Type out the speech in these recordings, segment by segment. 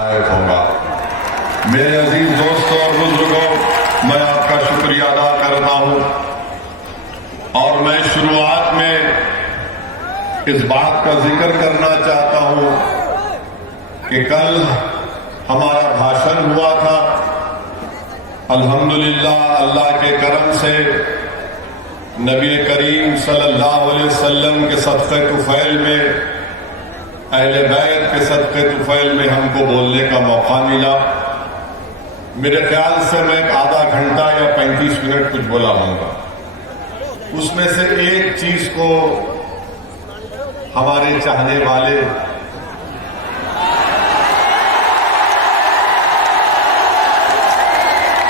होगा। मेरे अजीज दोस्तों और बुजुर्गों, मैं आपका शुक्रिया अदा करता हूं और मैं शुरुआत में इस बात का जिक्र करना चाहता हूं कि कल हमारा भाषण हुआ था। अल्हम्दुलिल्लाह, अल्लाह के करम से नबी करीम सल्लल्लाहु अलैहि वसल्लम के सदक़े तुफ़ैल में, अहले बैत के सदक़े तुफ़ैल में हमको बोलने का मौका मिला। मेरे ख्याल से मैं आधा घंटा या 35 मिनट कुछ बोला होगा। उसमें से एक चीज को हमारे चाहने वाले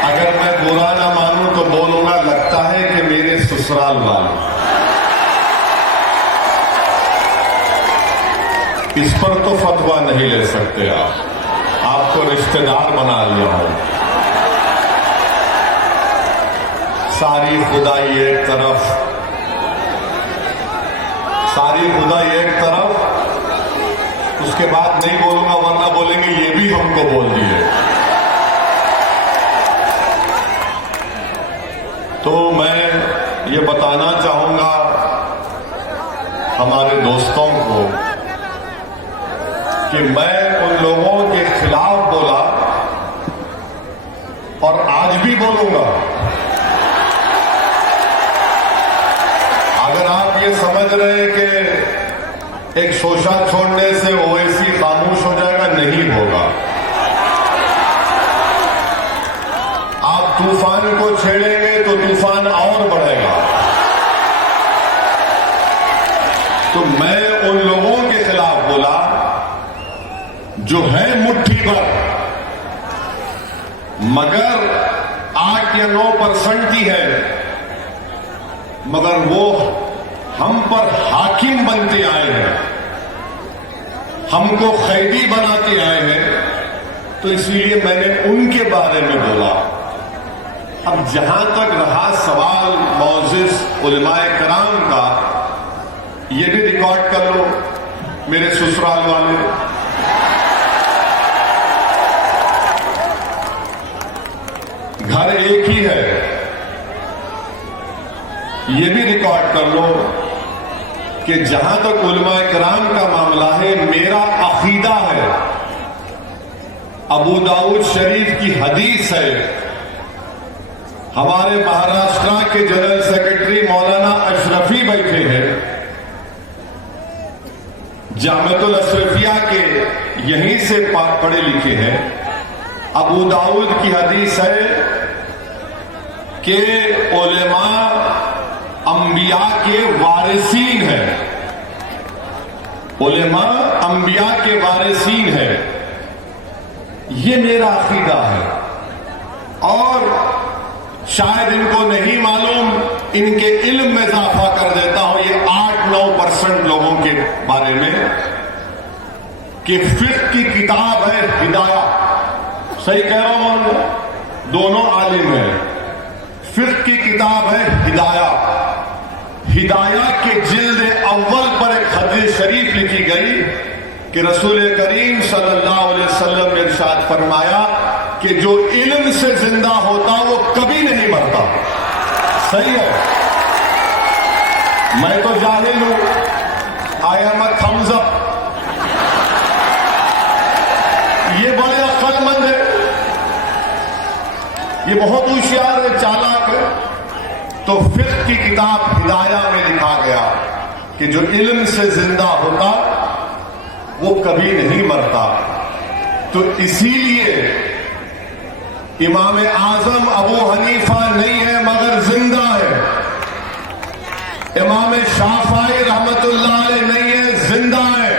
अगर मैं बुरा ना मानूं तो बोलूंगा, लगता है कि मेरे ससुराल वाले, इस पर तो फतवा नहीं ले सकते आप, आपको रिश्तेदार बना लिया हो। सारी खुदाई एक तरफ, सारी खुदाई एक तरफ, उसके बाद नहीं बोलूंगा वरना बोलेंगे ये भी हमको बोल दिए। तो मैं ये बताना चाहूंगा हमारे दोस्तों को कि मैं उन लोगों के खिलाफ बोला और आज भी बोलूंगा। अगर आप ये समझ रहे हैं कि एक शोशा छोड़ने से ओवैसी खामोश हो जाएगा, नहीं होगा। आप तूफान को छेड़ेंगे तो तूफान और बढ़ेगा। तो मैं उन लोगों के खिलाफ बोला जो है मुट्ठी भर, मगर 8 या 9% की है, मगर वो हम पर हाकिम बनते आए हैं, हमको कैदी बनाते आए हैं। तो इसलिए मैंने उनके बारे में बोला। अब जहां तक रहा सवाल मौजिज़ उलमाए कराम का, ये भी रिकॉर्ड कर लो मेरे ससुराल वाले। घर एक ही है, ये भी रिकॉर्ड कर लो कि जहां तक उलमाए कराम का मामला है, मेरा अकीदा है, अबू दाऊद शरीफ की हदीस है, हमारे महाराष्ट्र के जनरल सेक्रेटरी मौलाना अशरफी बैठे हैं, जामिअतुल अशरफिया के यहीं से पढ़े लिखे हैं। अबू दाऊद की हदीस है कि उलेमा अंबिया के वारिसीन है, उलेमा अंबिया के वारिसीन है। ये मेरा अकीदा है और शायद इनको नहीं मालूम, इनके इल्म में इजाफा कर देता हूं ये 8-9% लोगों के बारे में कि फिक्र की किताब है हिदाया, सही कह रहा हूं, दोनों आलिम हैं। फिक्र की किताब है हिदाया, हिदाया के जिल्द अव्वल पर एक हदीस शरीफ लिखी गई कि रसूल करीम सल्लल्लाहु अलैहि वसल्लम ने इरशाद फरमाया कि जो इल्म से जिंदा होता वो कभी नहीं मरता। सही है, मैं तो जाहिल हूं, I am a thumbs up. ये बड़े अक्लमंद है, ये बहुत होशियार है, चालाक है। तो फिक्र की किताब हिदाया में लिखा गया कि जो इल्म से जिंदा होता वो कभी नहीं मरता। तो इसीलिए इमाम आजम अबू हनीफा नहीं है मगर जिंदा है, इमाम शाफई रहमतुल्लाह अलैह नहीं है, जिंदा है,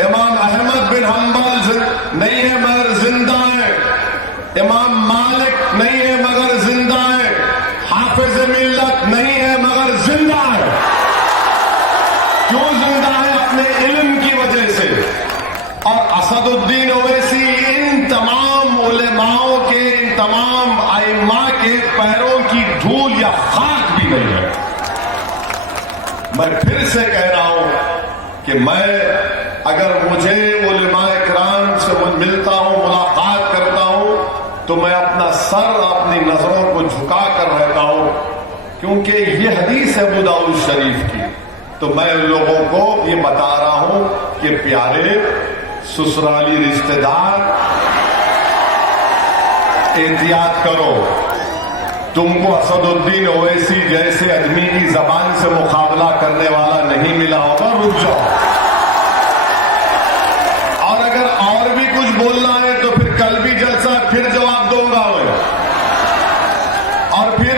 इमाम अहमद बिन हंबल नहीं है मगर जिंदा है, इमाम मालिक नहीं है मगर जिंदा है, हाफिज मिल्लत नहीं है मगर जिंदा है। क्यों जिंदा है? अपने इल्म की वजह से। और असदुद्दीन ओवैसी इन तमाम उलेमाओं के, इन तमाम आइम्मा के पैरों की धूल या खाक भी नहीं है। मैं फिर से कह रहा हूं कि कि मैं अगर मुझे उलमाए किराम से मिलता हूं, मुलाकात करता हूं, तो मैं अपना सर अपनी नजरों को झुका कर रहता हूं, क्योंकि ये हदीस है अबू दाऊद शरीफ की। तो मैं लोगों को ये बता रहा हूं कि प्यारे ससुराली रिश्तेदार, एहतियात करो। तुमको असदुद्दीन ओवैसी जैसे आदमी की जबान से मुकाबला करने वाला नहीं मिला होगा, रुक जाओ। और अगर और भी कुछ बोलना है तो फिर कल भी जलसा, फिर जवाब दूंगा मैं, और फिर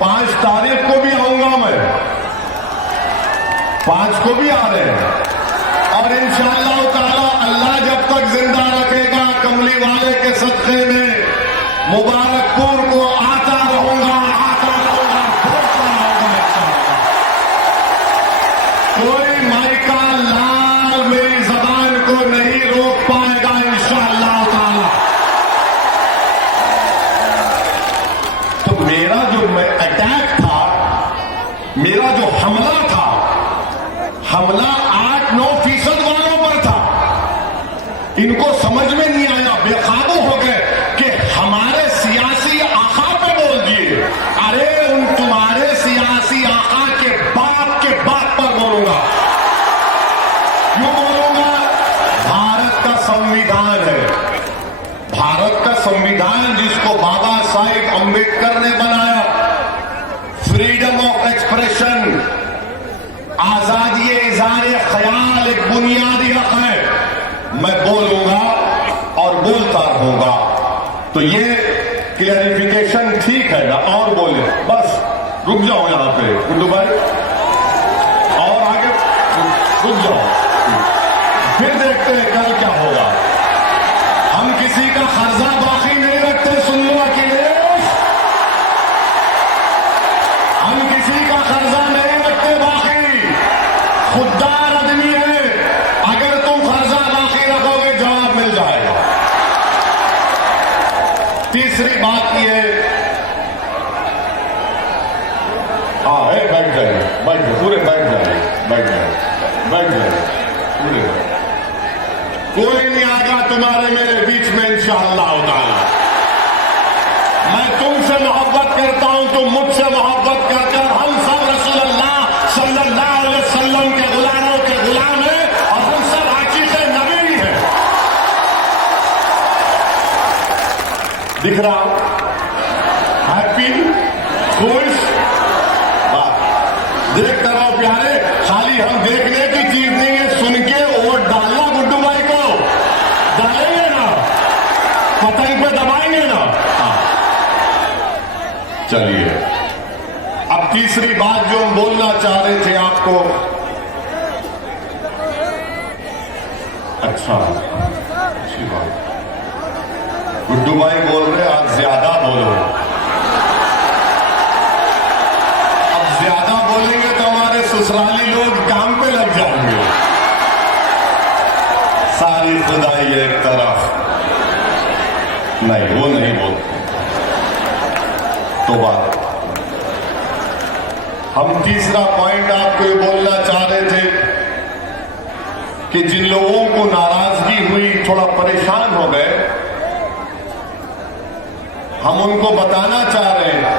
5 तारीख को भी आऊंगा मैं, 5 को भी आ रहे हैं, और इंशाअल्लाह ताला अल्लाह जब तक जिंदा रखेगा कमली वाले के सदक़े में मुबारकपुर को आता रहूंगा, भोगता रहूंगा। कोई माइका लाल मेरी जबान को नहीं रोक पाएगा इंशाअल्लाह ताला। तो मेरा जो अटैक था, मेरा जो हमला था, हमला 8-9% वालों पर था। इनको समझ में नहीं आया, बेकाबू हो गए कि हमारे सियासी आका पे बोल दिए। अरे उन तुम्हारे सियासी आका के बाप पर बोलूंगा। क्यों बोलूंगा? भारत का संविधान है, भारत का संविधान जिसको बाबा साहिब अम्बेडकर ने बनाया, फ्रीडम ऑफ एक्सप्रेशन, आजादी इज़हार ख्याल एक बुनियादी हक है। मैं बोलूंगा और बोलता रहूंगा। तो ये क्लियरिफिकेशन ठीक है ना? और बोले बस, रुक जाओ यहां पे गुड्डू भाई, और आगे रुक जाओ, फिर देखते हैं कल क्या होगा। हम किसी का कर्जा बाकी नहीं रखते, सुन लो अखिलेश, हम किसी का कर्जा नहीं रखते बाकी, खुददार आदमी है। अगर तुम कर्जा बाकी रखोगे जवाब मिल जाएगा। तीसरी बात यह है, हाँ बैठ जाइए, बैठ जाइए, पूरे बैठ जाइए, बैठ जाइए, बैठ जाइए पूरे। कोई नहीं आएगा तुम्हारे मेरे बीच में इंशाअल्लाह ताला। मैं तुमसे मोहब्बत करता हूं, तुम मुझसे मोहब्बत करते हो। हम सब रसूलुल्लाह सल्लल्लाहु अलैहि वसल्लम के गुलामों के गुलाम हैं, और हम सब आशिक़े नबी हैं। दिख रहा हैप्पी खुश बात देख कर आओ प्यारे। खाली हम देखने की चीज नहीं है, सुन के वोट डालना गुड्डू भाई को, डालेंगे ना, पतंग पे दबाएंगे ना। चलिए अब तीसरी बात जो हम बोलना चाह रहे थे आपको, अच्छा अच्छी बात, गुड्डू भाई बोल रहे आज ज्यादा बोलो। अब ज्यादा बोलेंगे तो हमारे ससुराली लोग काम पे लग जाएंगे। सारी खुदाई एक तरफ, नहीं वो नहीं बोलते। तो बात हम तीसरा पॉइंट आपको ये बोलना चाह रहे थे कि जिन लोगों को नाराजगी हुई, थोड़ा परेशान हो गए, हम उनको बताना चाह रहे हैं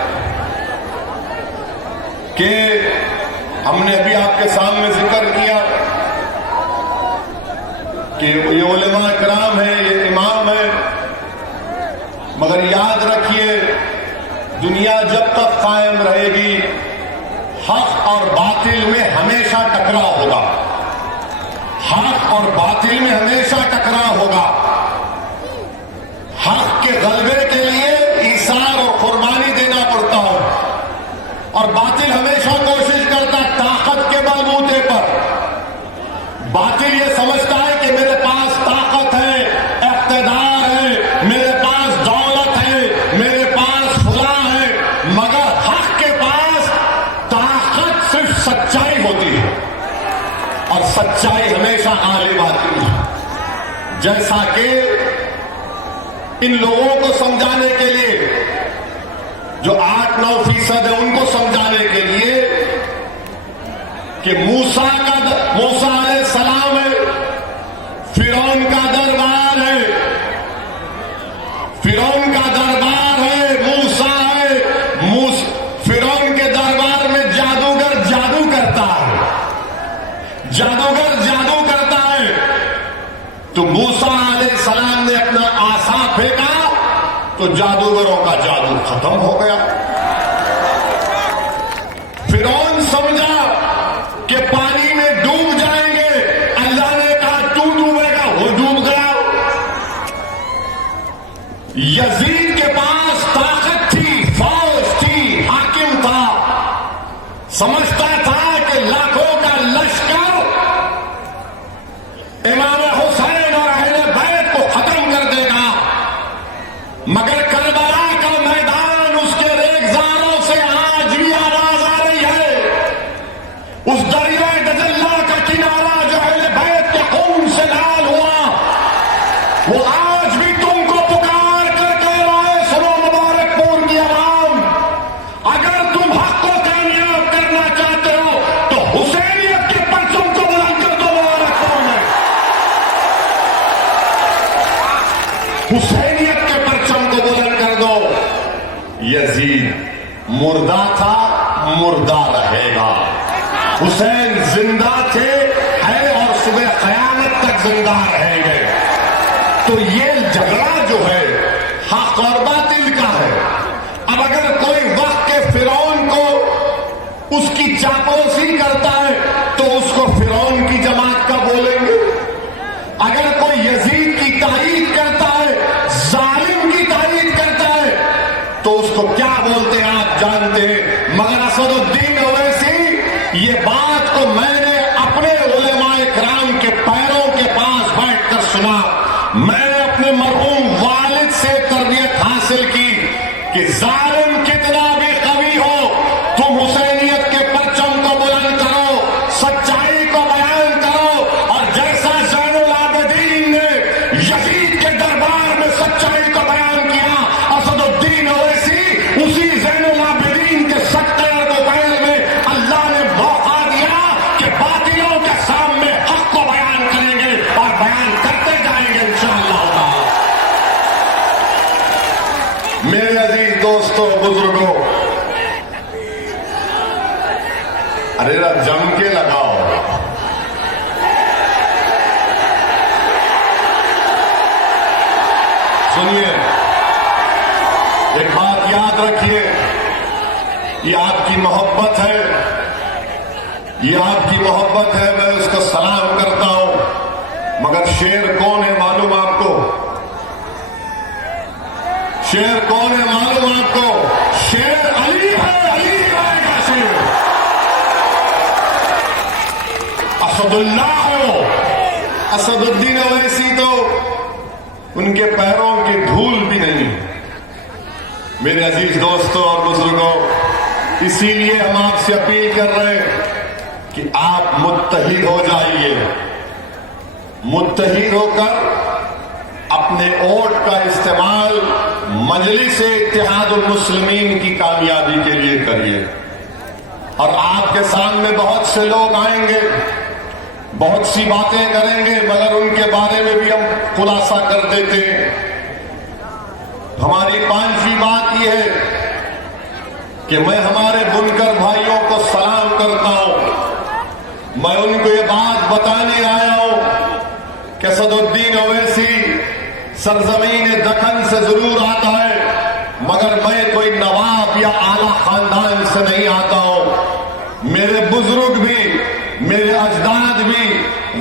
कि हमने अभी आपके सामने जिक्र किया कि ये उलमा किराम है, ये इमाम है, मगर याद रखिए दुनिया जब तक कायम रहेगी हक और बातिल में हमेशा टकराव होगा, हक और बातिल में हमेशा टकराव होगा। हक के गलबे के लिए ईसार और कुर्बानी देना पड़ता है, और बातिल हमेशा कोशिश करता है ताकत के बलबूते पर। बातिल ये समझता है कि मेरे पास ताकत है, इख्तिदार है, मेरे पास दौलत है, मेरे पास फुला है, मगर हक के पास ताकत सिर्फ सच्चाई होती है, और सच्चाई हमेशा आलिम आती है। जैसा कि इन लोगों को समझाने के लिए, जो 8-9% है, उनको समझाने के लिए कि मूसा अलैहिस्सलाम है, फिरौन का दरबार है, फिरौन का दरबार है, मूसा है, फिरौन के दरबार में जादूगर जादू करता है, जादूगर जादू करता है। तो मूसा अलैहिस्सलाम ने अपना आसा फेंका तो जादूगरों का जादू खत्म हो गया। फिरौन समझा कि पानी में डूब जाएंगे, अल्लाह ने कहा तू डूबेगा, वो डूब गया। यजीद के पास ताकत थी, फौज थी, हाकिम था, समझता था कि लाखों का लश्कर इमाम हुसैन और अहले बैत को खत्म कर देगा, मगर करबला का मैदान, उसके रेगजारों से आज भी आवाज आ रही है। उस दरियाए दजल्ला का किनारा जो अहले बैत के खून से लाल हुआ, वो आज भी तुमको पुकार कर कह रहा है, सुनो मुबारकपुर की आवाम, अगर तुम हक को कामयाब करना चाहते हो तो हुसैनियत के परचम को बुलंद कर दो मुबारकपुर में। हुसैनियत के परचम को बुलंद कर दो। यजीद मुर्दा था, मुर्दा रहेगा। हुसैन जिंदा थे, है और सुबह क़यामत तक जिंदा रहेंगे। तो ये झगड़ा जो है हक और बातिल का है। अब अगर कोई वक्त के फिरौन को उसकी चापलूसी करता है तो उसको फिरौन की जमात का बोलेंगे। अगर कोई यजीद की तारीफ करता है, जालिम की तारीफ करता है, तो उसको क्या बोलते हैं आप जानते हैं। मगर असदुद्दीन ओवैसी, ये बात को मैंने अपने उलेमाए किराम के पैरों के पास बैठकर सुना। मैंने अपने मरहूम वालिद से तरबियत हासिल की कि जालिम कितना भी कवी हो, तुम हुसैनियत के परचम को बुलंद करो, सच्चाई को बयान करो। और जैसा ज़ैनुल आबिदीन ने यजीद के दरबार में सच्चाई को बयान किया, असदुद्दीन ओवैसी उसी ज़ैनुल आबिदीन के सच्चे को बयान में अल्लाह ने मौका दिया कि बातिलों के सामने हक को बयान करेंगे और बयान करते जाएंगे इंशाअल्लाह ताला। मेरे अजीज दोस्तों, बुजुर्गों, अरे जम के लगाओ। सुनिए, एक बात याद रखिए, ये आपकी मोहब्बत है, ये आपकी मोहब्बत है, मैं उसको सलाम करता हूं। मगर शेर कौन है मालूम आपको? शेर कौन है मालूम आपको? शेर अली है, अली आएगा शेर। असदुल्लाह है वो, असदुद्दीन ओवैसी तो उनके पैरों की धूल भी नहीं। मेरे अजीज दोस्तों और बुजुर्गों, इसीलिए हम आपसे अपील कर रहे हैं कि आप मुत्तहिद हो जाइए। मुत्तहिद होकर अपने वोट का इस्तेमाल मजलिस-ए इत्तेहादुल मुस्लिमीन की कामयाबी के लिए करिए। और आपके सामने बहुत से लोग आएंगे, बहुत सी बातें करेंगे, मगर उनके बारे में भी हम खुलासा कर देते हैं। हमारी पांचवी बात यह है कि मैं हमारे बुनकर भाइयों को सलाम करता हूं। मैं उनको ये बात बताने आया हूं कि असदुद्दीन ओवैसी सरजमीन दखन से जरूर आता है, मगर मैं कोई नवाब या आला खानदान से नहीं आता हूं। मेरे बुजुर्ग भी, मेरे अजदाद भी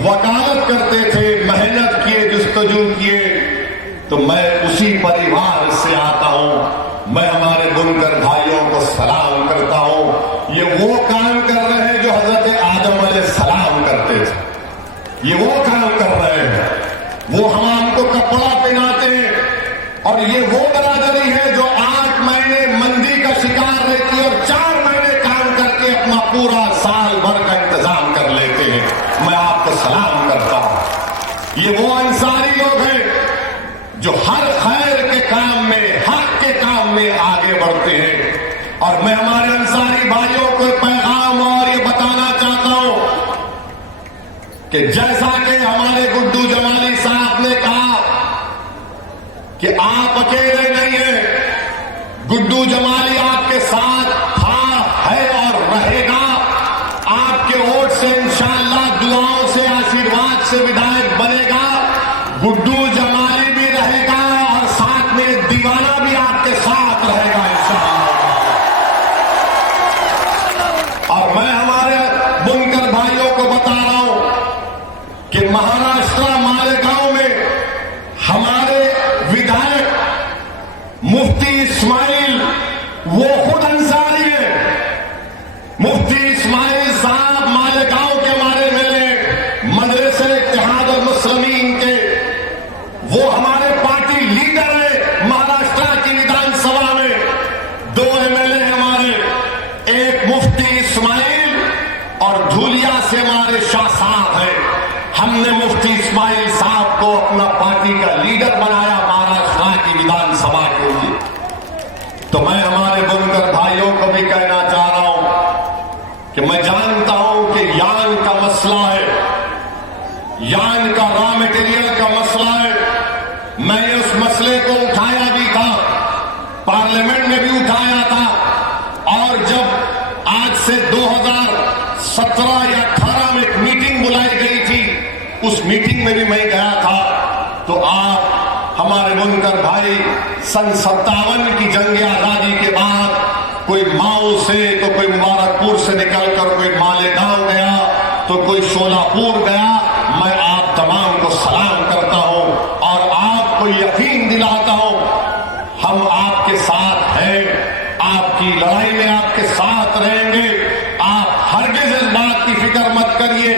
वकालत करते थे, मेहनत किए, जुस्तजू किए, तो मैं उसी परिवार से आता हूं। मैं हमारे बुनकर भाइयों को सलाम करता हूं। ये वो काम कर रहे हैं जो हजरत आदम अलैहिस्सलाम करते थे, ये वो काम कर रहे हैं। वो हमको कपड़ा पहनाते हैं। और ये वो बरादरी है जो 8 महीने मंदी का शिकार रहती है और 4 महीने काम करके अपना पूरा साल भर का इंतजाम कर लेते हैं। मैं आपको सलाम करता हूं। ये वो अंसारी लोग हैं जो हर खैर के काम में, हक के काम में आगे बढ़ते हैं। और मैं हमारे अंसारी भाइयों को पैगाम और ये बताना चाहता हूं कि जैसा कि हमारे गुड्डू जमाली साहब ने कहा कि आप अकेले नहीं हैं, गुड्डू जमाली आपके साथ था, है और रहेगा। आपके वोट से इंशाअल्लाह, दुआओं से, आशीर्वाद से विधायक बनेगा। गुड्डू जमाली भी रहेगा और साथ में दीवाना भी आपके साथ रहेगा इंशाअल्लाह। और मैं हमारे बुनकर भाइयों को बता रहा हूं कि महाराष्ट्र मालेगांव में हमारे विधायक मुफ्ती इस्माइल वो खुद अंसारी है। मुफ्ती इस्माइल साहब मालेगांव के हमारे मिले मदरसे इत्तेहाद और मुस्लिमीन के, वो हमारे पार्टी लीडर है। महाराष्ट्र की विधानसभा में 2 एमएलए हमारे, एक मुफ्ती इस्माइल और धूलिया से हमारे शाह साहब हैं। हमने मुफ्ती इस्माइल साहब को अपना पार्टी का लीडर बनाया महाराष्ट्र की विधानसभा के लिए। तो मैं हमारे बुनकर भाइयों को भी कहना चाह रहा हूं कि मैं जानता हूं कि यान का मसला है, यान का रॉ मटेरियल का मसला है। मैंने उस मसले को उठाया भी था, पार्लियामेंट में भी उठाया था। और जब आज से 2017 या 18 में एक मीटिंग बुलाई गई थी, उस मीटिंग में भी मैं गया था। तो आप हमारे बुनकर भाई सन 57 की जंग आजादी के बाद कोई माओ से, तो कोई मुबारकपुर से निकलकर कोई मालेगांव गया, तो कोई शोलापुर गया। मैं आप तमाम को सलाम करता हूं और आपको यकीन दिलाता हूं हम आपके साथ हैं, आपकी लड़ाई में आपके साथ रहेंगे। आप हरगिज़ इस बात की फिक्र मत करिए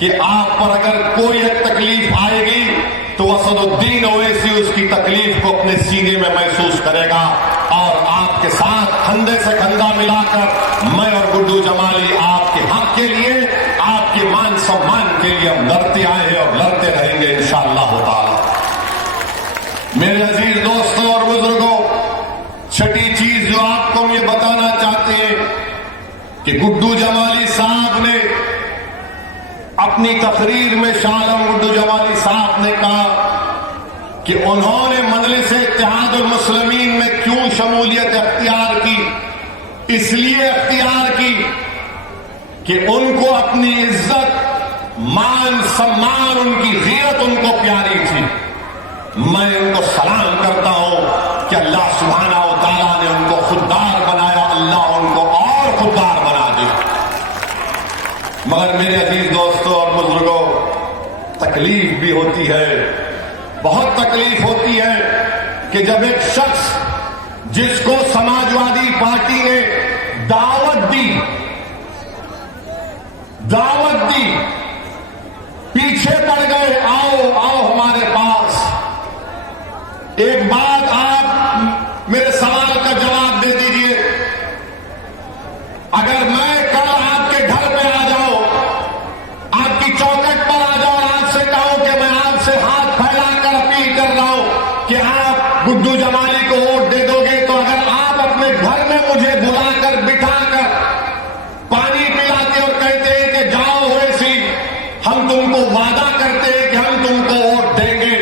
कि आप पर अगर कोई एक तकलीफ आएगी तो असदुद्दीन ओवैसी उसकी तकलीफ को अपने सीने में महसूस करेगा। और आपके साथ कंधे से कंधा मिलाकर मैं और गुड्डू जमाली आपके हक के लिए, आपके मान सम्मान के लिए हम लड़ते आए हैं और लड़ते रहेंगे इंशाअल्लाह ताला। मेरे अजीज दोस्तों और बुजुर्गों, छठी चीज जो आपको हम ये बताना चाहते हैं कि गुड्डू जमाली साहब ने अपनी तकरीर में, शाह आलम गुड्डू जमाली साहब ने कहा कि उन्होंने मजलिस इत्तेहाद और मुस्लिमीन में क्यों शमूलियत अख्तियार की। इसलिए अख्तियार की कि उनको अपनी इज्जत, मान सम्मान, उनकी गियरत उनको प्यारी थी। मैं उनको सलाम करता हूं कि अल्लाह सुब्हानहू व तआला ने उनको खुददार बनाया, अल्लाह उनको और खुददार बना दे। मगर मेरे अजीज दोस्तों और बुजुर्गों, तकलीफ भी होती है, बहुत तकलीफ होती है कि जब एक शख्स जिसको समाजवादी पार्टी ने दावत दी, पीछे पड़ गए, आओ आओ हमारे पास। एक बात आप मेरे सवाल का जवाब दे दीजिए, अगर मैं कल आपके घर पे आ जाऊं, आपकी चौखट पर आ जाऊं और आपसे कहूं कि मैं आपसे हाथ फैलाकर अपील कर रहा हूं कि आप गुड्डू जमाली को वोट दे दोगे, तो अगर आप अपने घर में मुझे बुलाकर बिठाकर पानी पिलाते और कहते हैं कि जाओ ओवैसी, हम तुमको वादा करते हैं कि हम तुमको वोट देंगे।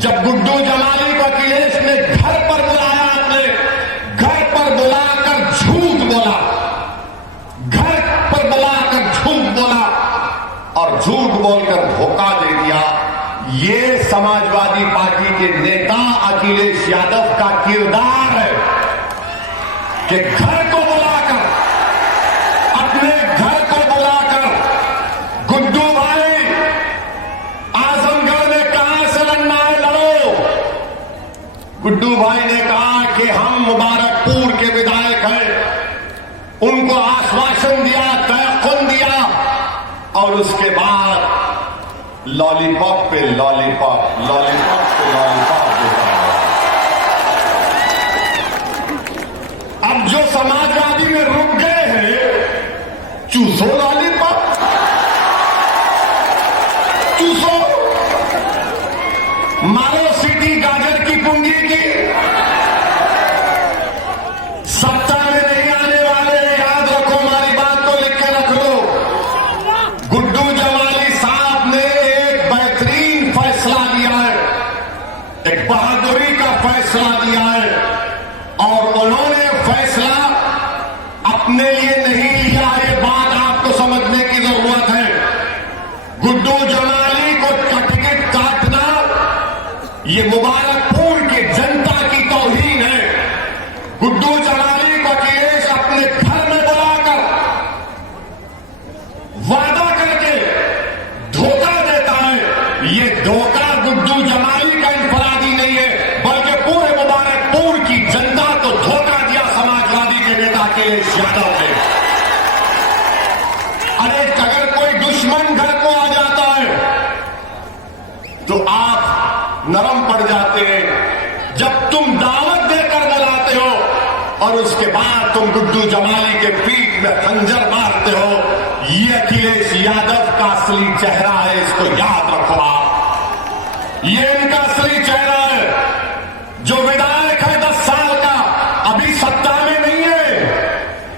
जब गुड्डू जमाली को अखिलेश ने घर पर बुलाया, आपने घर पर बुलाकर झूठ बोला, घर पर बुलाकर झूठ बोला और झूठ बोलकर धोखा दे दिया। ये समाजवादी पार्टी के नेता अखिलेश यादव का किरदार है कि घर को बुलाकर, अपने घर को बुलाकर, गुड्डू भाई आजमगढ़ में कहां से लड़ना है लड़ो। गुड्डू भाई ने कहा कि हम मुबारकपुर के विधायक हैं, उनको आश्वासन दिया, तयक़ुन दिया और उसके बाद लॉलीपॉप पे लॉलीपॉप, लॉलीपॉप पे लॉलीपॉप देता है। अब जो समाजवादी में रुक गए हैं, चूसो लॉलीपॉप, चूसो, मारो सीटी गाजर की पूंजी की। सत्ता में नहीं आने वाले, याद रखो, हमारी बात को लिख के रख लो। गुड्डू जमाली साहब एक बहादुरी का फैसला दिया है और उन्होंने फैसला अपने लिए नहीं लिया। ये बात आपको समझने की जरूरत है। गुड्डू जमाली को टिकट काटना ये मुबारकपुर की जनता की तौहीन है। गुड्डू जमाली को अखिलेश अपने घर में बुलाकर वादा करके धोखा देता है। ये धोखा गुड्डू जमाली का इंफरादी नहीं है, बल्कि पूरे मुबारकपुर की जनता को धोखा दिया समाजवादी के नेता अखिलेश यादव ने। अरे अगर कोई दुश्मन घर को आ जाता है तो आप नरम पड़ जाते हैं। जब तुम दावत देकर बुलाते हो और उसके बाद तुम गुड्डू जमाली के पीठ में खंजर मारते हो, ये अखिलेश यादव का असली चेहरा है। इसको याद रखो आप। ये इनका असली चेहरा है। जो विधायक है 10 साल का, अभी सत्ता में नहीं है,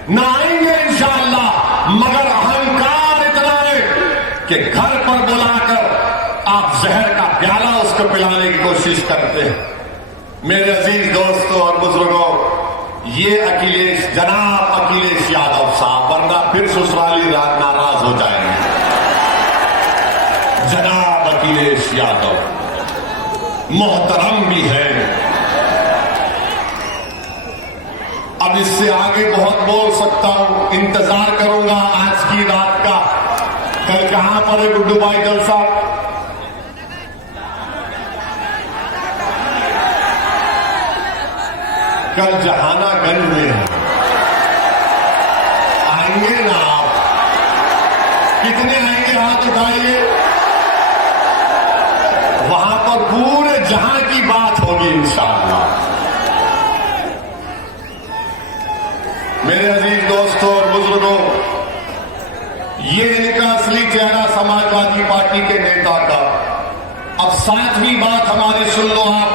ना आएंगे इंशाअल्लाह, मगर अहंकार इतना है कि घर पर बुलाकर आप जहर का प्याला उसको पिलाने की कोशिश करते हैं। मेरे अजीज दोस्तों और बुजुर्गों, ये अखिलेश, जनाब अखिलेश यादव साहब, वरना फिर ससुराली नाराज हो जाएंगे। जनाब अखिलेश यादव मोहतरम भी है। अब इससे आगे बहुत बोल सकता हूं, इंतजार करूंगा आज की रात का। कल कहां पर है गुड्डू भाई जलसा? कल जहानागंज में है। आएंगे ना आप? कितने आएंगे? हाथ उठाइए। वहां पर पूरे जहां की बात होगी इंशाअल्लाह। मेरे अजीज दोस्तों और बुजुर्गों, ये इनका असली चेहरा समाजवादी पार्टी के नेता का। अब 7वीं बात हमारी सुन लो आप,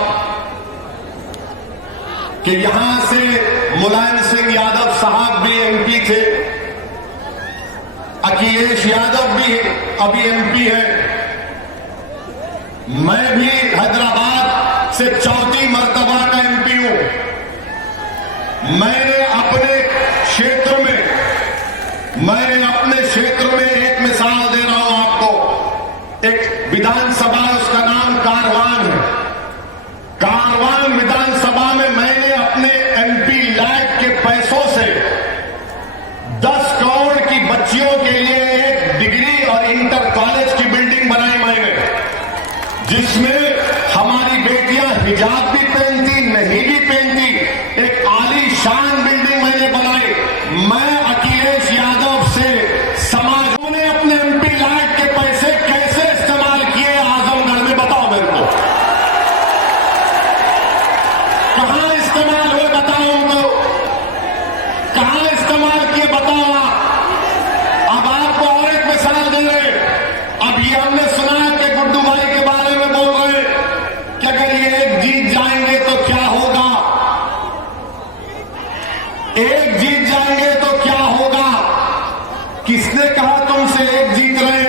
कि यहां से मुलायम सिंह यादव साहब भी एमपी थे, अखिलेश यादव भी अभी एमपी है। मैं भी हैदराबाद से 4थी मर्तबा का एमपी हूं। मैंने अपने क्षेत्र में एक मिसाल दे रहा हूं आपको। एक विधानसभा, उसका नाम कारवान है। कारवान विधानसभा में मैंने अपने एमपी लैब के पैसों से 10 करोड़ की बच्चियों के लिए एक डिग्री और इंटर कॉलेज की बिल्डिंग बनाई मैंने, जिसमें हमारी बेटियां हिजाब भी पहनती, नहीं भी पहनती। एक आलीशान बिल्डिंग मैंने बनाई। मैं अखिलेश यादव से समाजों ने अपने एमपी लैब के पैसे कैसे इस्तेमाल किए आजमगढ़ में, बताओ मेरे को। कहां इस्तेमाल हुए बताओ उनको, कहां इस्तेमाल किए बताओ आप। अब आपको और एक मिसाल दे रहे। अब ये हमने सुना कि गुड्डू भाई के बारे में बोल रहे कि अगर ये एक जीत जाएंगे तो क्या होगा, एक जीत जाएंगे तो क्या होगा। किसने कहा तुमसे एक जीत रहे?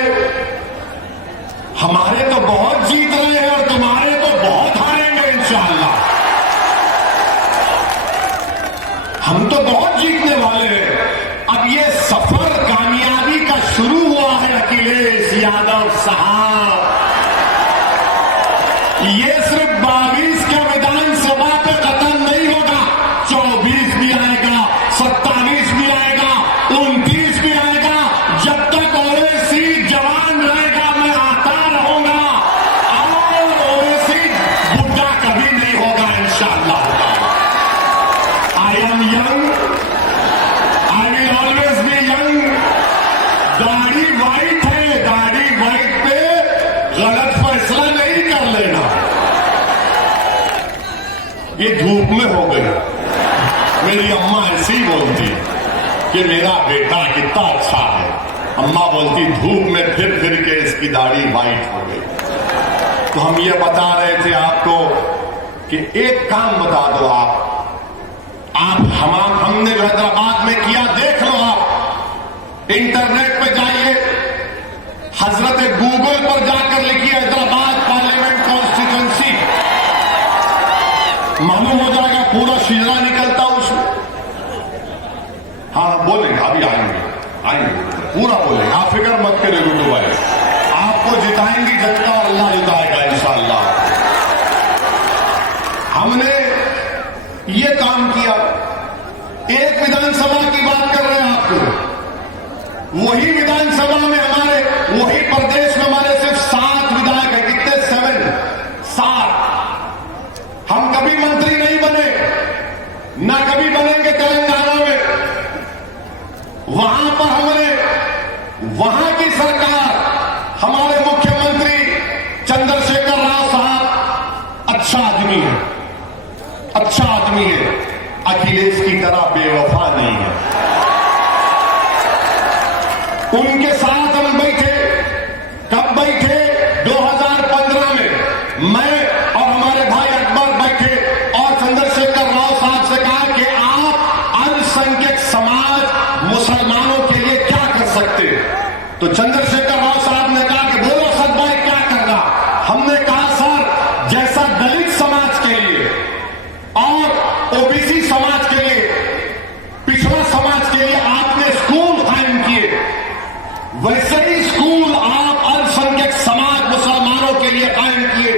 हमारे तो बहुत जीत रहे हैं और तुम्हारे तो बहुत हारेंगे इंशाअल्लाह। हम तो बहुत जीतने वाले हैं। अब ये सफर कामयाबी का शुरू हुआ है अखिलेश यादव साहब। ये सिर्फ 22 के विधानसभा पे खत्म नहीं होगा, 24 भी आएगा, 27 भी आएगा, 29 भी आएगा। जब तक ओवैसी जवान रहेगा मैं आता रहूंगा और ओवैसी बुढ़ा कभी नहीं होगा इंशाअल्लाह। I am young, I will always be young. दाढ़ी व्हाइट है, दाढ़ी व्हाइट पे गलत फैसला नहीं कर लेना। ये धूप में हो गई। मेरी अम्मा ऐसी बोलती कि मेरा बेटा कितना अच्छा है। अम्मा बोलती धूप में फिर के इसकी दाढ़ी व्हाइट हो गई। तो हम ये बता रहे थे आपको कि एक काम बता दो आप हमने जो हैदराबाद में किया देख लो आप। इंटरनेट पे जाइए, हजरत गूगल पर जाकर लिखिए हैदराबाद पार्लियामेंट कॉन्स्टिट्यूंसी, मालूम हो जाएगा, पूरा शिजरा निकलता उसमें। हाँ बोलेंगे, अभी आएंगे पूरा बोलेंगे, आप फिक्र मत करिए गुड्डू भाई, आपको जिताएंगी जनता और अल्लाह जिताएगा इंशाअल्लाह। हमने ये काम किया। एक विधानसभा की बात कर रहे हैं आपको, वही विधानसभा में हमारे, वही प्रदेश में हमारे सिर्फ 7 विधायक हैं। कितने? 7। हम कभी मंत्री नहीं बने, ना कभी बनेंगे तेलंगाना में। वहां पर हमने, वहां की सरकार, हमारे मुख्यमंत्री चंद्रशेखर राव साहब अच्छा आदमी है, अच्छा आदमी है, अखिलेश की तरह बेवफा नहीं है। उनके साथ हम बैठे, कब बैठे? 2015 में मैं और हमारे भाई अकबर बैठे और चंद्रशेखर राव साहब से कहा कि आप अल्पसंख्यक समाज मुसलमानों के लिए क्या कर सकते हैं? तो चंद्रशेखर राव साहब ने कहा कि बोलो सर भाई क्या करना? हमने कहा सर, जैसा दलित समाज के लिए और ओबीसी समाज के लिए, पिछड़ा समाज के लिए आपने स्कूल कायम किए, वैसे ही स्कूल आप अल्पसंख्यक समाज मुसलमानों के लिए कायम किए।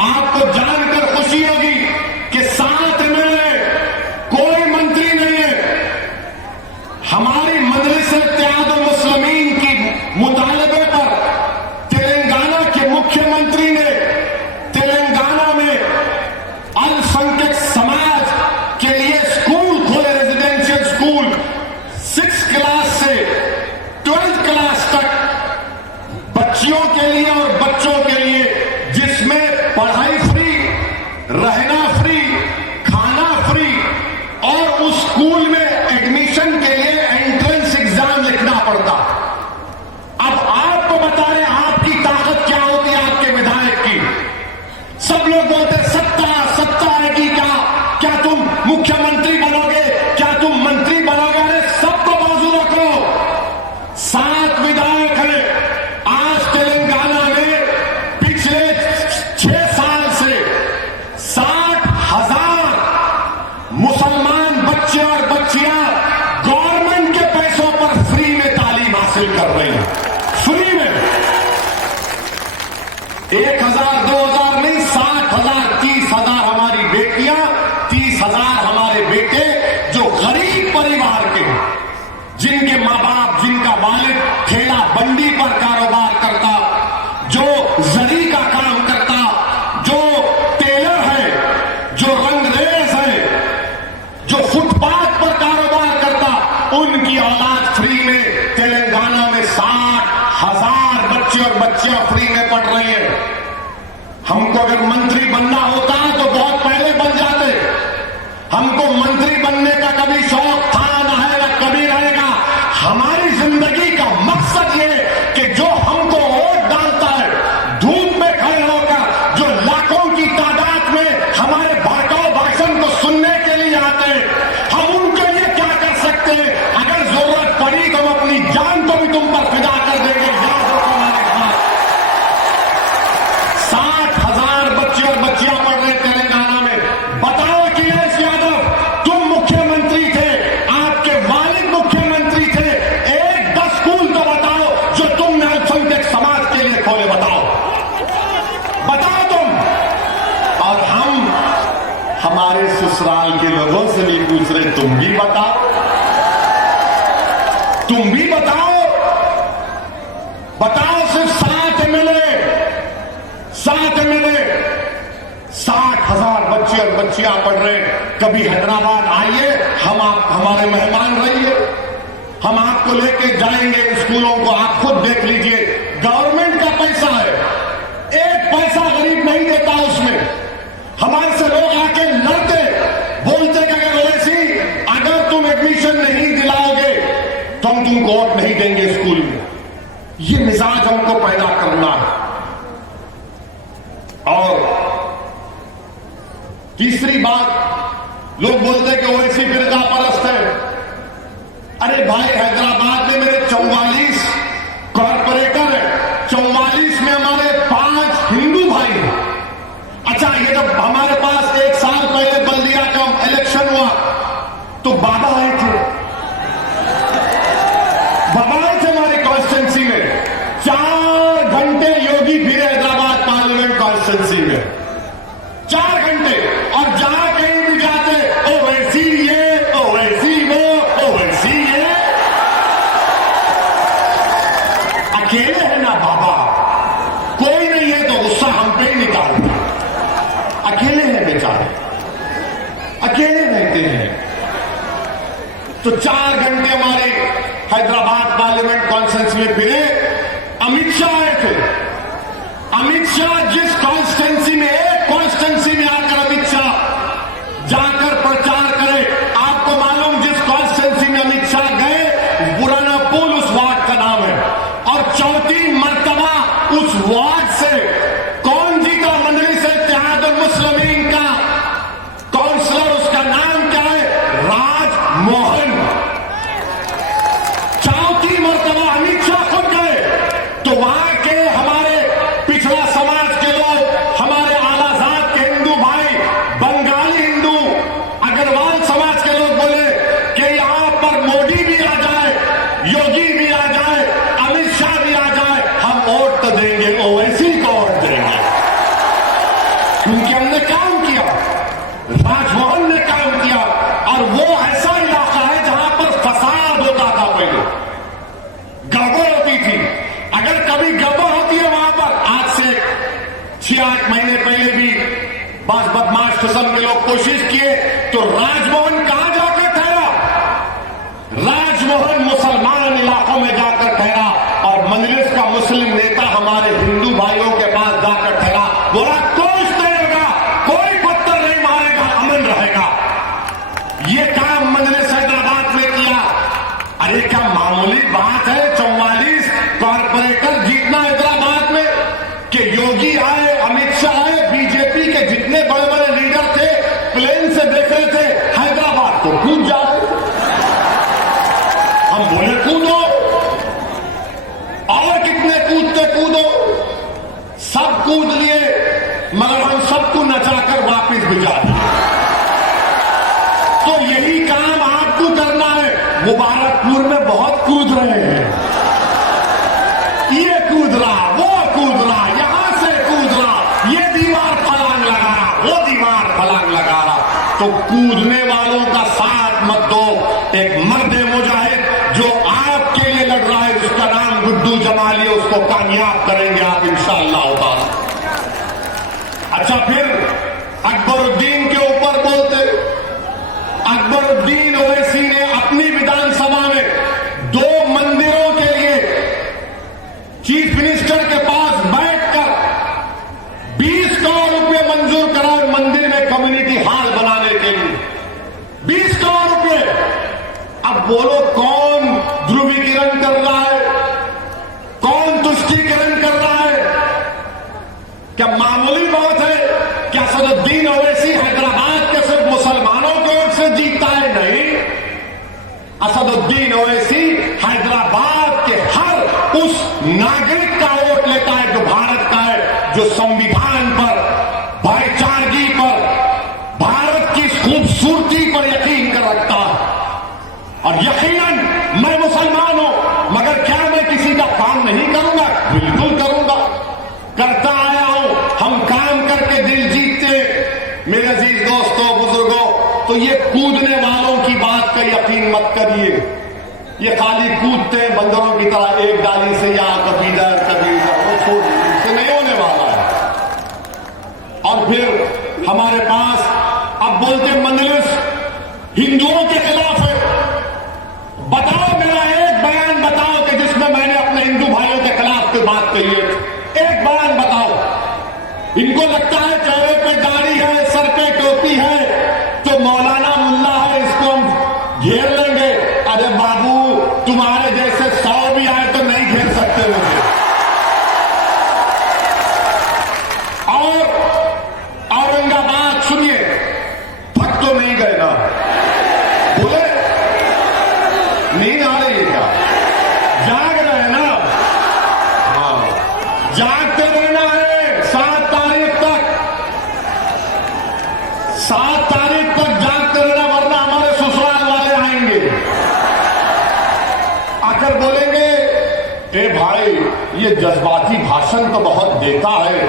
आपको जानकर खुशी होगी कि 7 में कोई मंत्री नहीं है। हमारी मजलिस-ए-इत्तेहादुल मुस्लिमीन की मुतालबे पर तेलंगाना के मुख्यमंत्री ने तेलंगाना में अल्पसंख्यक समाज के लिए स्कूल खोले, रेजिडेंशियल स्कूल, 6 क्लास से 12th क्लास तक बच्चियों के लिए और बच्चों के लिए, जिसमें पढ़ाई फ्री, रहना फ्री, खाना फ्री, और उस स्कूल में एडमिशन के लिए एंट्रेंस एग्जाम लिखना पड़ता। अब आपको बता रहे आपकी ताकत क्या होती है, आपके विधायक की। सब लोग बोलते सत्ता आएगी, क्या तुम मुख्यमंत्री बनोगे, क्या तुम मंत्री बनोगे? अरे सबको बाजू रखो। 7 विधायक हैं। आज तेलंगाना में पिछले 6 साल से 60,000 मुसलमान बच्चे और बच्चियां गवर्नमेंट के पैसों पर फ्री में तालीम हासिल कर रहे हैं। फ्री में 1,000 2,000 नहीं, 60,000 30,000 हमारी बेटियां, 30,000 हमारे बेटे जो गरीब परिवार के, जिनके माँ बाप, जिनका वालिद ठेला बंडी पर कारोबार करता, जो जरी का काम करता, जो टेलर है, जो रंगरेज है, जो फुटपाथ पर कारोबार करता, उनकी औलाद फ्री में तेलंगाना में 60,000 बच्चे और बच्चियां फ्री में पढ़ रही हैं। हमको अगर मंत्री बनना होता तो बहुत पहले बन जाते। हमको मंत्री बनने का कभी शौक था ना है, ना कभी रहेगा। हमारी जिंदगी का मकसद ये कि जो हमको वोट डालता है, धूप में खड़े होकर जो लाखों की तादाद में हमारे भड़काऊ भाषण को सुनने के लिए आते हैं, हम उनके लिए क्या कर सकते हैं? अगर जरूरत पड़ी तो हम अपनी जान तो भी तुम पर फिदा कर देंगे। याद रखो हमारे पास 60,000 बच्चे और बच्चियां पढ़ रहे तेलंगाना में। बताओ अखिलेश यादव, तुम मुख्यमंत्री थे, आपके वालिद मुख्यमंत्री थे, एक 10 स्कूल तो बताओ जो तुमने अल्पसंख्यक समाज के लिए खोले। बताओ तुम। और हम हमारे ससुराल के लोगों से भी पूछ रहे, तुम भी बताओ, तुम भी बताओ। सिर्फ 7 एमएलए 60,000 बच्चे और बच्चियां पढ़ रहे। कभी हैदराबाद आइए, हमारे मेहमान रहिए, हम आपको लेके जाएंगे स्कूलों को, आप खुद देख लीजिए। गवर्नमेंट का पैसा है, एक पैसा गरीब नहीं देता उसमें। हमारे से लोग आके लड़ते, बोलते कि अगर तुम एडमिशन नहीं दिलाओगे तो हम तुमको वोट नहीं देंगे स्कूल में। ये मिजाज हमको पैदा करना है। और तीसरी बात, लोग बोलते कि ओवैसी फिरका परस्त है। अरे भाई, हैदराबाद में मेरे 44 कॉर्पोरेटर है, 44 में हमारे 5 हिंदू भाई हैं। अच्छा, ये जब हमारे पास एक साल बाबा आए थे, बाबा आए थे हमारी कॉन्स्टिट्यूंसी में। 4 घंटे योगी फिरे हैदराबाद पार्लियामेंट कॉन्स्टिट्यूंसी में, 4 घंटे। और जहां कहीं भी जाते, ओवैसी ये, ओवैसी वो, ओवैसी ये। अकेले है ना बाबा, कोई नहीं है तो गुस्सा हम पे ही निकालता। अकेले हैं बेचारे, अकेले रहते हैं। तो 4 घंटे हमारे हैदराबाद पार्लियामेंट कॉन्फ्रेंस में फिरे। अमित शाह आए थे। अमित शाह जिस कॉन्स्टिट्यूंसी में, एक कॉन्स्टिट्यूंसी में आकर अमित शाह जाकर प्रचार करे, आपको मालूम जिस कॉन्स्टिट्यूंसी में अमित शाह गए, पुराना पुल उस वार्ड का नाम है। और 4थी मर्तबा उस वार्ड से कौन जीता? मंजलिस इत्तेहादुल मुस्लिमीन का काउंसलर, उसका नाम क्या है? राजमोहन। 4थी मर्तबा अमित शाह खुद गए। तो वहां के हमारे पिछड़ा समाज के लोग, हमारे आलाजात के हिंदू भाई, बंगाली हिंदू, अग्रवाल समाज के लोग बोले कि यहां पर मोदी भी आ जाए, योगी भी आ जाए, अमित शाह भी आ जाए, हम वोट तो देंगे, ओवैसी को वोट देंगे। क्योंकि हमने काम किया, राजभवन ने काम किया। और वो ऐसा इलाका है जहां पर फसाद होता था, पहले गड़बड़ होती थी। अगर कभी गड़बड़ होती है वहां पर, आज से 6-8 महीने पहले भी बस बदमाश किस्म के लोग कोशिश किए, तो राजभवन कहां जाकर ठहरा? राजभवन मुसलमान इलाकों में जाकर ठहरा। और मजलिस का मुस्लिम नेता हमारे हिंदू भाइयों के पास जाकर ठहरा, बोला कुछ नहीं होगा, कोई पत्थर नहीं मारेगा, अमन रहेगा। ये काम मजलिस हैदराबाद में किया। अरे क्या मामूली बात है 44 कॉर्पोरेटर जीतना हैदराबाद में? कि योगी आए, अमित शाह आए, बीजेपी के जितने बड़े बड़े लीडर थे प्लेन से देख रहे थे, हैदराबाद को कूद जा रहे। हम बोले कूदो, और कितने कूदते कूदो, सब कूद लिए, मगर हम सबको नचाकर वापिस भिजा दिए। तो यही काम आपको करना है। मुबारकपुर में बहुत कूद रहे हैं, ये कूद रहा, वो कूद रहा, यहां से कूद रहा, ये दीवार फलांग लगा रहा, वो दीवार फलांग लगा रहा। तो कूदने वालों का साथ मत दो। एक मर्द मुजाहिद जो आपके लिए लड़ रहा है, उसका नाम गुड्डू जमाली, उसको कामयाब करेंगे आप इंशाअल्लाह ताला। अच्छा, फिर अकबरुद्दीन के ऊपर बोलते। अकबरुद्दीन ओवैसी ने अपनी विधानसभा में 2 मंदिरों के लिए चीफ मिनिस्टर के पास बैठकर 20 करोड़ रुपए मंजूर कराए मंदिर में कम्युनिटी हॉल बनाने के लिए। 20 करोड़ रुपए। अब बोलो कौन ध्रुवीकरण कर रहा है, कौन तुष्टीकरण कर रहा है? क्या मामूली बात है? क्या असदुद्दीन ओवैसी हैदराबाद के सिर्फ मुसलमानों की ओर से जीतता है? नहीं, असदुद्दीन ओवैसी हैदराबाद के हर उस नागरिक का वोट लेता है जो भारत का है, जो संविधान पर, भाईचारगी पर, भारत की खूबसूरती पर यकीन कर रखता है। और यकीनन मैं मुसलमान हूं, मगर क्या मैं किसी का काम नहीं करूंगा? बिल्कुल करूंगा, करता आया हूं। हम काम करके दिल जीतते। मेरे अजीज दोस्तों, बुजुर्गों, तो ये कूदने वालों की बात का यकीन मत करिए। ये खाली कूदते हैं बंदरों की तरह, एक डाली से यहां कभी इधर कभी उधर, वो छोड़, इससे नहीं होने वाला है। और फिर हमारे पास अब बोलते मजलिस हिंदुओं के खिलाफ है। बताओ, मेरा एक बयान बताओ कि जिसमें मैंने अपने हिंदू भाइयों के खिलाफ की बात कही है। एक बयान बताओ। इनको लगता है चेहरे पे दाढ़ी है, सर पे टोपी है, तो मौलाना मुल्ला है, इसको हम घेर लेंगे। अरे बाबू, तुम्हारे जैसे 100 भी आए तो नहीं घेर सकते मुझे। और औरंगाबाद सुनिए, थक तो नहीं गए ना? बोले नींद आ रही है क्या? जाग रहे हैं ना? हाँ, जागते रहना है 7 तारीख तक। 7 तारीख तक जागते रहना, वरना हमारे ससुराल वाले आएंगे, आकर बोलेंगे ए भाई ये जज्बाती भाषण तो बहुत देता है,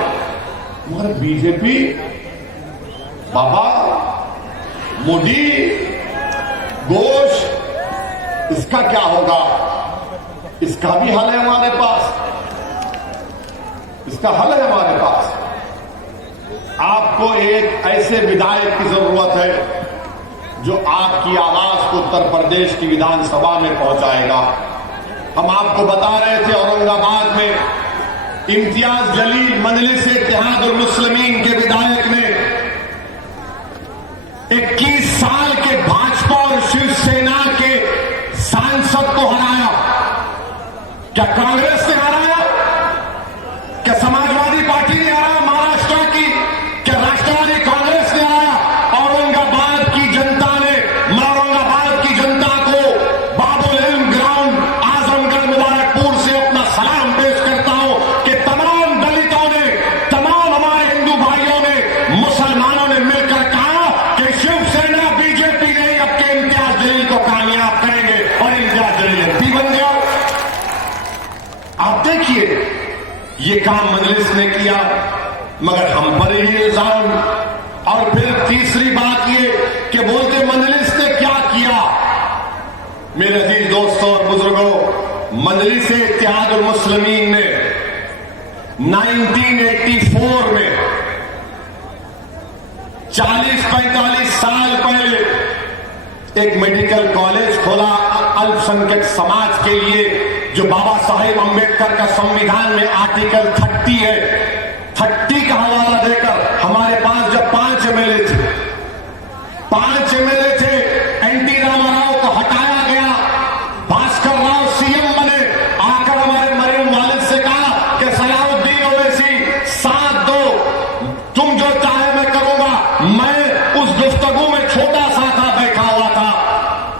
मगर बीजेपी, बाबा, मोदी, घोष, इसका क्या होगा? इसका भी हल है हमारे पास, इसका हल है हमारे पास। आपको एक ऐसे विधायक की जरूरत है जो आपकी आवाज को उत्तर प्रदेश की विधानसभा में पहुंचाएगा। हम आपको बता रहे थे औरंगाबाद में इम्तियाज जलील मजलिस इत्तेहादुल मुस्लिमीन के विधायक ने 21 साल के भाजपा और शिवसेना के सांसद को हराया। क्या कांग्रेस ने हराया? क्या समाजवादी पार्टी ने हराया महाराष्ट्र की? क्या राष्ट्रवादी कांग्रेस ने हराया? औरंगाबाद की जनता ने, मैं औरंगाबाद की जनता को बाबुल इल्म ग्राउंड आजमगढ़ मुबारकपुर से अपना सलाम पेश करता हूं कि तमाम दलितों ने, तमाम हमारे हिंदू भाइयों ने, मुसलमानों ने मिलकर कहा कि शिवसेना बीजेपी नहीं अब के इम्तियाज जलील को कामयाब करेंगे और इम्तियाज जलील एमपी बन गया। आप देखिए ये काम मजलिस ने किया, मगर हम पर ही इल्जाम। और फिर तीसरी बात ये कि बोलते मजलिस ने क्या किया। मेरे अजीज दोस्तों और बुजुर्गों, मजलिस इत्तेहादुल मुस्लिमीन ने 1984 में 40-45 साल पहले एक मेडिकल कॉलेज खोला अल्पसंख्यक समाज के लिए, जो बाबा साहेब अंबेडकर का संविधान में आर्टिकल 30 है। 30 का हवाला देकर हमारे पास जब 5 एमएलए थे, 5 एमएलए थे, एनटी रामाराव को हटाया गया, भास्कर राव सीएम बने, आकर हमारे मरीम वालिद से कहा कि सलाउद्दीन ओवैसी साथ दो, तुम जो चाहे मैं करूंगा। मैं उस गुफ्तगू में छोटा सा था, बैठा हुआ था।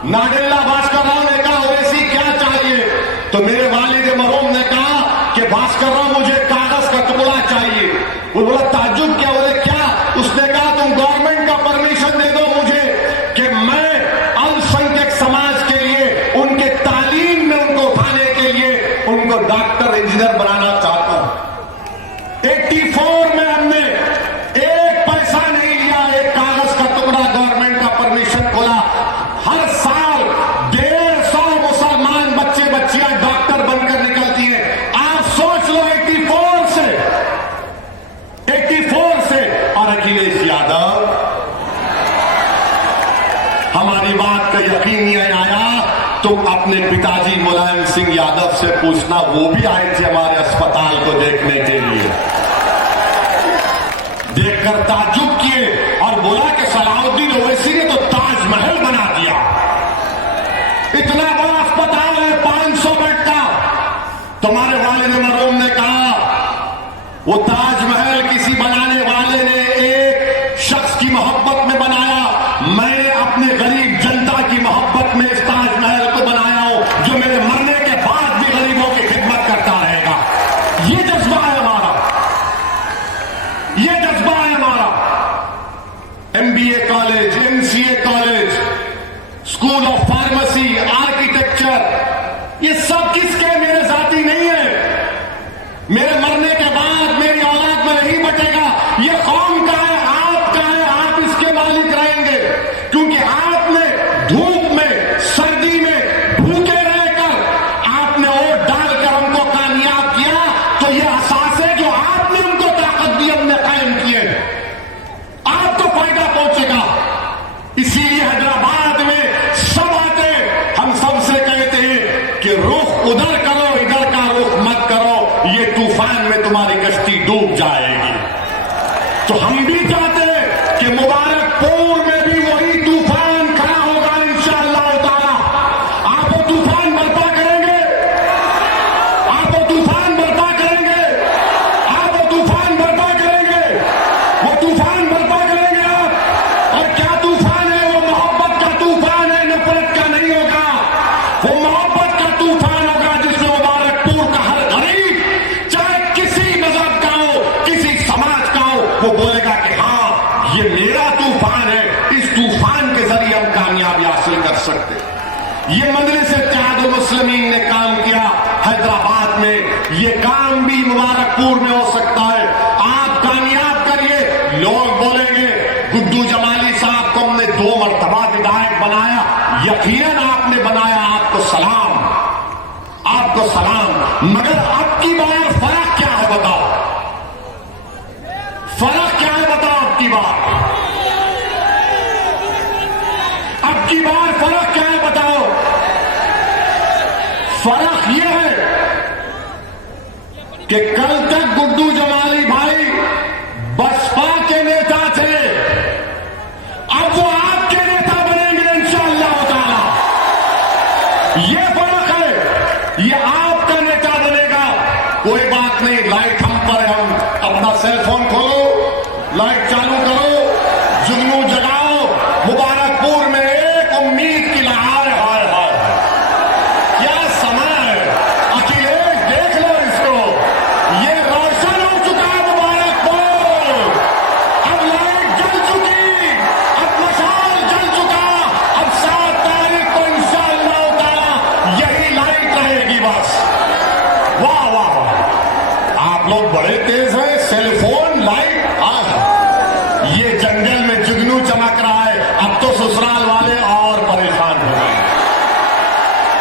नागेल्ला भास्कर राव ने कहा ओवैसी क्या चाहिए? तो मेरे वालिद मरहूम ने कहा कि भास्कर राव मुझे कागज का टुकड़ा चाहिए। वो बोला ताज्जुब क्या? बोले क्या? उसने कहा तुम गवर्नमेंट का परमिशन दे दो मुझे कि मैं अल्पसंख्यक समाज के लिए, उनके तालीम में उनको उठाने के लिए उनको डॉक्टर इंजीनियर बनाना चाहता हूं। 84 में हमने एक पैसा नहीं लिया, एक कागज का टुकड़ा गवर्नमेंट का परमिशन खोला। हर साल 150 मुसलमान बच्चे बच्चियां डॉक्टर बनकर निकलती हैं। आप सोच लो 84 से। और अखिलेश यादव, हमारी बात का यकीन नहीं आया, तुम अपने पिताजी मुलायम सिंह यादव से पूछना, वो भी आए थे हमारे अस्पताल को देखने के लिए। देखकर ताज्जुब किए और बोला कि सलाउद्दीन ओवैसी ने तो ताजमहल बना दिया। इतना बड़ा अस्पताल है, 500 बेड का। तुम्हारे वालिद मरहूम ने कहा वो ताजमहल किसी बनाने वाले ने एक शख्स की मोहब्बत में बनाया, मैंने अपने गरीब जनता की मोहब्बत में इस ताजमहल को बनाया हूं, जो मेरे मरने के बाद भी गरीबों की खिदमत करता रहेगा। ये जज्बा है हमारा, ये जज्बा है हमारा। MBA college, MCA college, school of pharmacy, architecture, ये सब किसके? मेरे जाति नहीं है। मेरे मरने के बाद मेरी औलाद में नहीं बचेगा। ये कौम का है, आपका है, आप इसके मालिक रहेंगे। क्योंकि आपने धूप में, सर्दी में भूखे रहकर आपने वोट डालकर हमको कामयाब किया, तो ये अहसास है जो आपने हमको ताकत दी, हमने कायम किए, आपको फायदा पहुंचेगा। इसीलिए हैदराबाद में सब आते, हम सबसे कहते हैं कि रुख उधर करो, इधर का रुख मत करो, ये तूफान में तुम्हारी कश्ती डूब जाएगी। तो हम भी चाहते हैं कि मुबारकपुर में भी वही तूफान खड़ा होगा इंशाअल्लाह ताला। आप वो तूफान बर्पा करेंगे, आप वो तूफान बर्पा करेंगे, आप वो तूफान बर्पा करेंगे, वो तूफान बर्पा करेंगे आप। और क्या तूफान है? वो मोहब्बत का तूफान है, नफरत का नहीं होगा। वो मोहब्बत का तूफान होगा जिसमें मुबारकपुर का हर गरीब, चाहे किसी मजहब का हो, किसी समाज का हो, वो बोलेगा कि हाँ ये मेरा तूफान है, इस तूफान के जरिए हम कामयाबी हासिल कर सकते हैं। ये मजलिस-ए-इत्तेहादुल मुस्लिमीन ने काम किया हैदराबाद में, ये काम भी मुबारकपुर में हो सकता है। आप कामयाब करिए। लोग बोलेंगे गुड्डू जमाली साहब को हमने 2 मरतबा विधायक बनाया। यकीनन आपने बनाया, आपको सलाम, आपको सलाम। मगर अब की बार फर्क क्या है बताओ? फर्क क्या है बताओ? अब की बार फर्क क्या है बताओ? फर्क यह है कि कल तक गुड्डू जमाली भाई बसपा के नेता थे, अब वो आपके नेता बनेंगे इंशाअल्लाह ताला। ये फर्क है, ये आपका नेता बनेगा। कोई बात नहीं, लाइट हम पर है, हम अपना सेल फोन खोलो, लाइट चालू करो, जुगनू जगाओ, मुबारकपुर में एक उम्मीद की लहर। हाय हाय क्या समय है, अखिलेश देख लो इसको, ये रोशन हो चुका है मुबारकपुर। अब लाइट जल चुकी, अब मशाल जल चुका, अब 7 तारीख को इंशाअल्लाह ताला यही लाइट रहेगी बस। वाह वाह वाह, आप लोग बड़े तेज हैं। सेलफोन लाइट, ये जंगल में जुगनू चमक रहा है, अब तो ससुराल वाले और परेशान हो गए।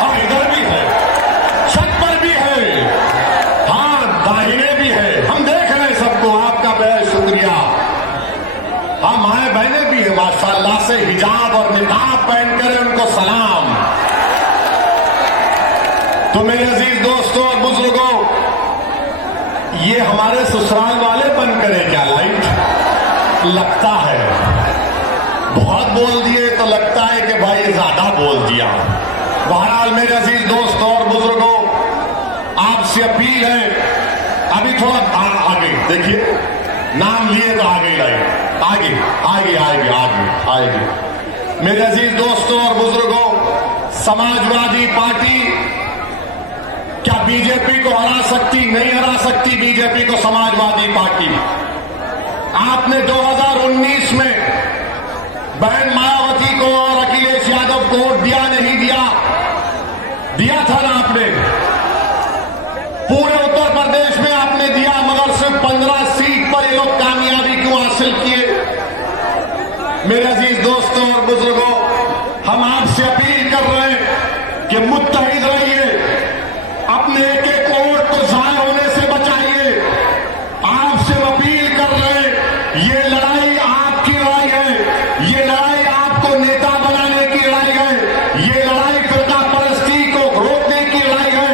और इधर भी है, छत पर भी है, हाँ दाहिने भी है, हम देख रहे हैं सबको। आपका बहुत शुक्रिया। हाँ माए बहने भी है माशाअल्लाह से, हिजाब और निकाब पहनकर उनको सलाम। तो मेरे अजीज दोस्तों और बुजुर्गों, ये हमारे ससुराल वाले बंद करें क्या लाइट? लगता है बहुत बोल दिए तो लगता है कि भाई ज्यादा बोल दिया। बहरहाल मेरे अजीज दोस्तों और बुजुर्गों, आपसे अपील है, अभी थोड़ा आगे देखिए, नाम लिए तो आगे लाइट, आगे आगे आगे आगे आगे। मेरे अजीज दोस्तों और बुजुर्गों, समाजवादी पार्टी क्या बीजेपी को हरा सकती? नहीं हरा सकती बीजेपी को समाजवादी पार्टी। आपने 2019 में बहन मायावती को और अखिलेश यादव को वोट दिया नहीं दिया? दिया था ना आपने। पूरे उत्तर प्रदेश में आपने दिया, मगर सिर्फ 15 सीट पर ये लोग कामयाबी क्यों हासिल किए? मेरे अजीज दोस्तों और बुजुर्गों, हम आपसे अपील कर रहे हैं कि मुत्तहिद रहिए, अपने एक एक वोट को जाया होने से बचाइए। आपसे अपील कर रहे हैं, ये लड़ाई आपकी लड़ाई है, ये लड़ाई आपको नेता बनाने की लड़ाई है, ये लड़ाई फिरका परस्ती को रोकने की लड़ाई है,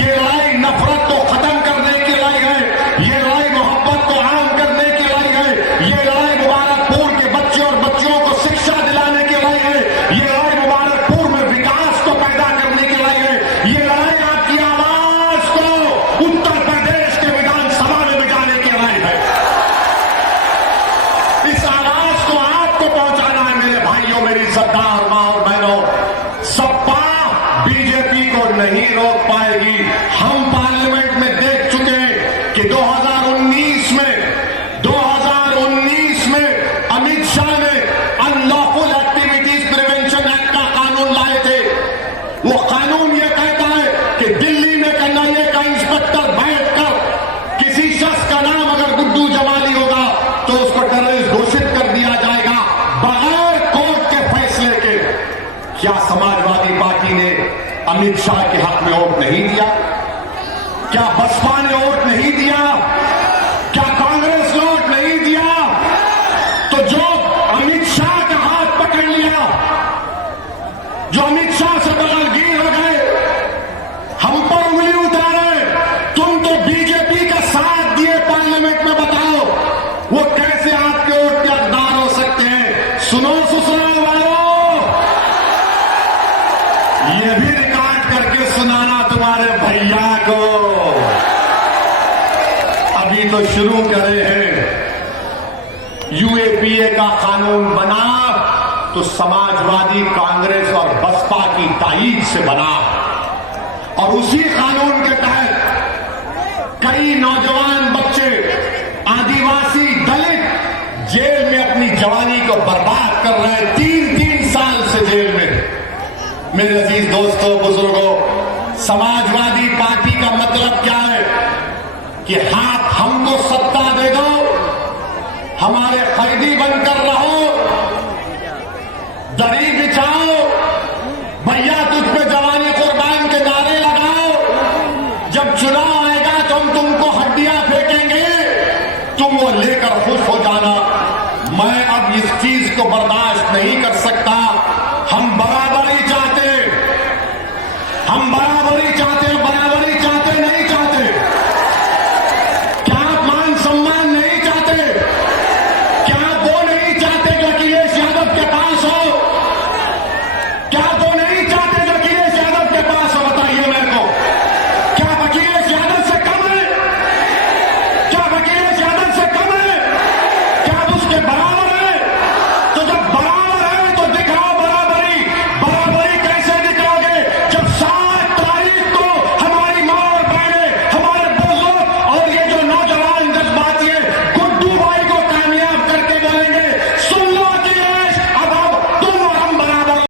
ये लड़ाई नफरत को खत्म करने की लड़ाई है, ये लड़ाई मोहब्बत को आम करने की लड़ाई है, ये लड़ाई मुबारकपुर के बच्चे और बच्चियों को शिक्षा दिलाने की लड़ाई है, ये लड़ाई मुबारकपुर में विकास को पैदा करने की लड़ाई है, ये लड़ाई आपकी आवाज को उत्तर प्रदेश के विधानसभा में बिठाने की लड़ाई है। इस आवाज को आपको पहुंचाना है मेरे भाइयों, मेरी सरदार मां और बहनों। सपा बीजेपी को नहीं रोक पाएगी। हम पार्लियामेंट में देख चुके हैं कि 2019 में अमित शाह ने अनलॉफुल एक्टिविटीज प्रिवेंशन एक्ट का कानून लाए थे। वो कानून ये कहता है कि दिल्ली में एनआईए का इंस्पेक्टर बैठकर किसी शख्स का नाम अगर गुड्डू जमाली होगा तो उसको टेररिस्ट घोषित कर दिया जाएगा बगैर कोर्ट के फैसले के। क्या समाजवादी पार्टी ने अमित शाह के हक में वोट नहीं दिया? क्या बसपा ने वोट नहीं दिया? क्या कांग्रेस ने वोट नहीं दिया? तो जो अमित शाह का हाथ पकड़ लिया, जो अमित शाह से बगलगीर हो गए, हम पर उंगली उतारे, तुम तो बीजेपी का साथ दिए पार्लियामेंट में, बताओ वो कैसे आपके वोट के हकदार हो सकते हैं? सुनो ससुराल वालों, ये भी रिकॉर्ड करके सुनाना तुम्हारे भैया को। अभी तो शुरू करे हैं। यूएपीए का कानून बना तो समाजवादी, कांग्रेस और बसपा की ताईद से बना, और उसी कानून के तहत कई नौजवान बच्चे, आदिवासी, दलित जेल में अपनी जवानी को बर्बाद कर रहे हैं। 3-3 साल से जेल में। मेरे अजीज दोस्तों, बुजुर्गों, समाजवादी पार्टी का मतलब क्या है कि हाथ हमको सत्ता दे दो, हमारे कैदी बनकर रहो, दरी बिछाओ, भैया तुझ पे जवानी कुर्बान के नारे लगाओ, जब चुनाव आएगा तो हम तुमको हड्डियां फेंकेंगे, तुम वो लेकर खुश हो जाना। मैं अब इस चीज को बर्दाश्त नहीं कर सकता। हम बराबरी चाहते, हम बराबरी